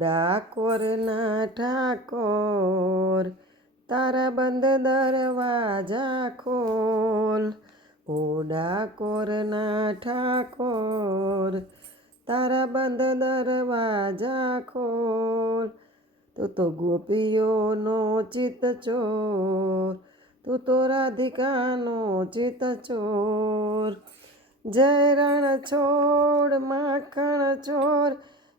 ડાકોરના ઠાકોર તારા બંધ દરવાજા ખોલ. ઓ ડાકોરના ઠાકોર તારા બંધ દરવાજા ખોલ. તું તો ગોપીઓનો ચિત ચોર, તું તો રાધિકાનો ચિત ચોર. જય રણ છોડ માખણ ચોર,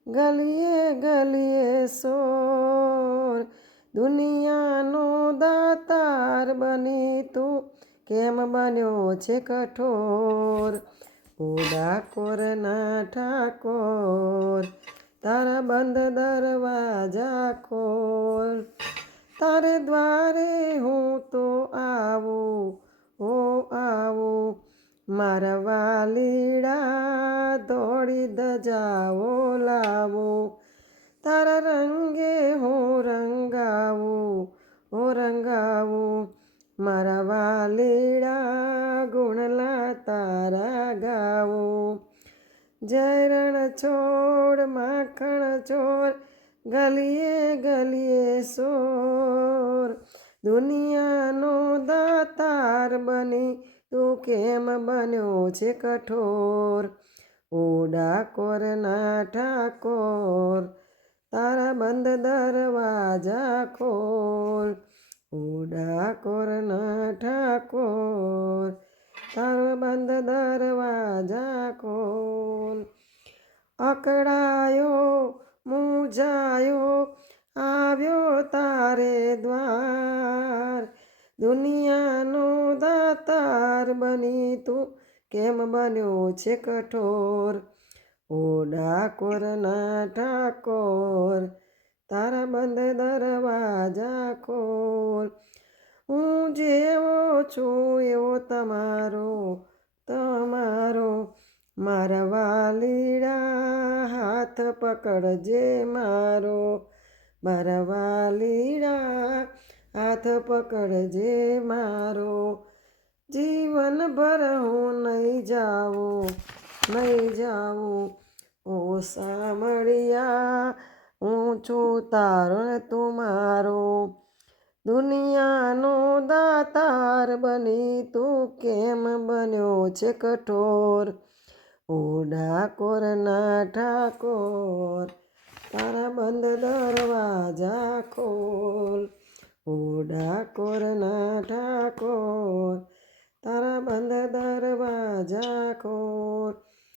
ગલીએ ગલીએ સોર. દુનિયાનો દાતાર બની તું કેમ બન્યો છે કઠોર. ઓ ડાકોરના ઠાકોર તારા બંધ દરવાજા ખોલ. તારે દ્વારે હું તો આવું, ઓ આવું. મારા વાલીડા દોડી ધજાઓ લાવું. તારા રંગે હું રંગાવું, ઓ રંગાવું. મારા વાલીડા ગુણલા તારા ગાવું. જય રણ છોડ માખણ ચોર, ગલીએ ગલીએ સોર. દુનિયાનો દાતાર બની તું કેમ બન્યો છે કઠોર. ઓ ડાકોરના ઠાકોર તારા બંધ દરવાજા ખોલ. ઓ ડાકોરના ઠાકોર તારા બંધ દરવાજા ખોલ. અકળાયો મૂંઝાયો આવ્યો તારે દ્વાર. દુનિયાનો દાતાર બની તું કેમ બન્યો છે કઠોર. ઓ ડાકોરના ઠાકોર તારા બંધ દરવાજા ખોલ. હું જેવો છું એવો તમારો તમારો. મારા વાલીડા હાથ પકડજે મારો. મારા વાલીડા હાથ પકડજે મારો. જીવનભર હું નહીં જાઉં, નહીં જાઉં. ઓ સામળિયા હું છું તારો ને તું મારો. દુનિયાનો દાતાર બની તું કેમ બન્યો છે કઠોર. ઓ ડાકોરના ઠાકોર તારા બંધ દરવાજા ખોલ. ઓ ડાકોરના ઠાકોર તારા બંધ દરવાજા ખોલ.